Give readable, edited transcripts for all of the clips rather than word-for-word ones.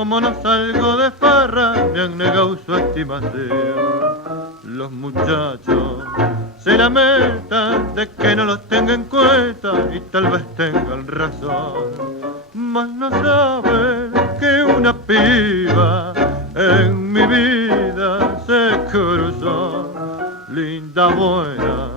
como no salgo de farra, me han negado su estimación. Los muchachos se lamentan de que no los tenga en cuenta y tal vez tengan razón, mas no saben que una piba en mi vida se cruzó. Linda, buena,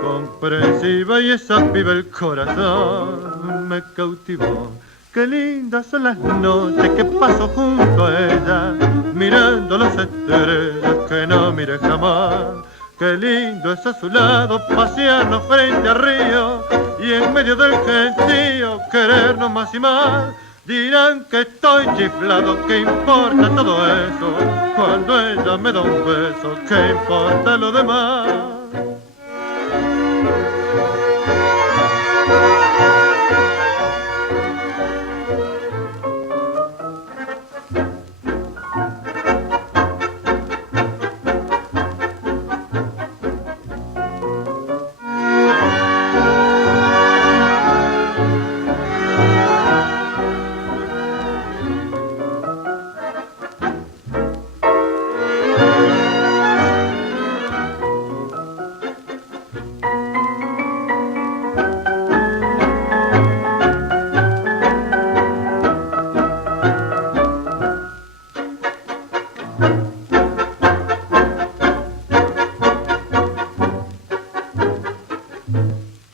comprensiva y esa piba el corazón me cautivó. Qué lindas son las noches que paso junto a ella, mirando las estrellas que no mire jamás. Qué lindo es a su lado pasearnos frente al río y en medio del gentío querernos más y más. Dirán que estoy chiflado, ¿qué importa todo eso? Cuando ella me da un beso, ¿qué importa lo demás?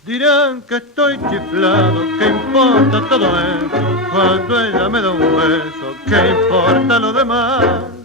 Dirán que estoy chiflado, ¿qué importa todo eso? Cuando ella me da un beso, ¿qué importa lo demás?